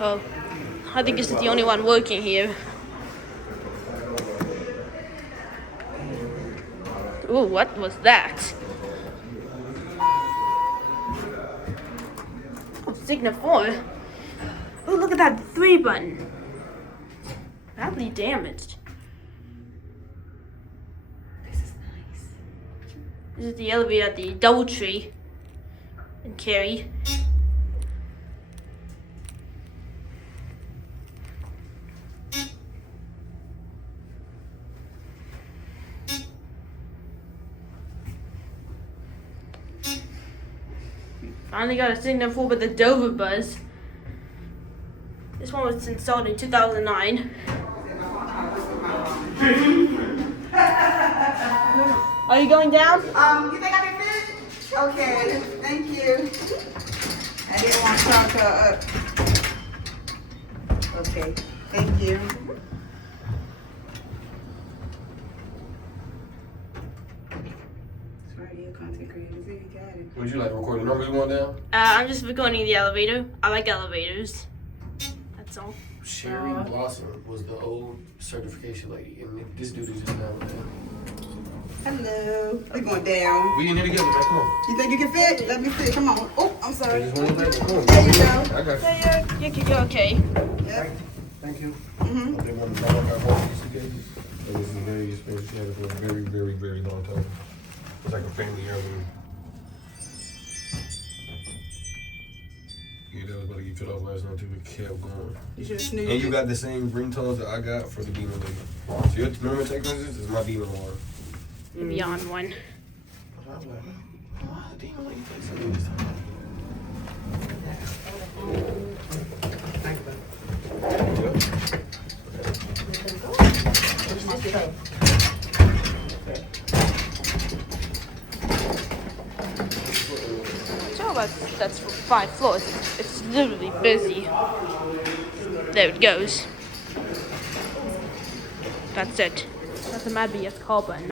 Oh, I think this is the only one working here. Ooh, what was that? Oh, Signa4. Oh, look at that 3 button. Badly damaged. This is nice. This is the elevator at the Doubletree in Cary. Finally got a Signa4 with the Dover buzz. This one was installed in 2009. Are you going down? You think I can fit? Okay, thank you. I didn't want to talk to Okay, thank you. Sorry, you're a content creator, so you got it. Would you like to record the number you want down? I'm just recording the elevator. I like elevators. That's all. Sherry Blossom was the old certification lady, and this dude is just now. Hello. We're going down. We in here together, man. Come on. You think you can fit? Let me fit. Come on. Oh, I'm sorry. Just one thing. Come on. There you go. I got you. Yeah, you're okay. Yep. Thank you. Mm-hmm. I think I'm trying to one of these suitcases. So this is very expensive. She had it for a very, very, very long time. It's like a family heirloom. Yeah, that was about to get cut off last night too. It kept going. You should have snoozed. And you got the same ringtones that I got for the Demon Lady. So your number text messages is my Demon Lord. Beyond one. I was like, why the Demon Lady texting me this time? So that's 5 floors. It's literally busy. There it goes. That's it. That's a Mad BS call button.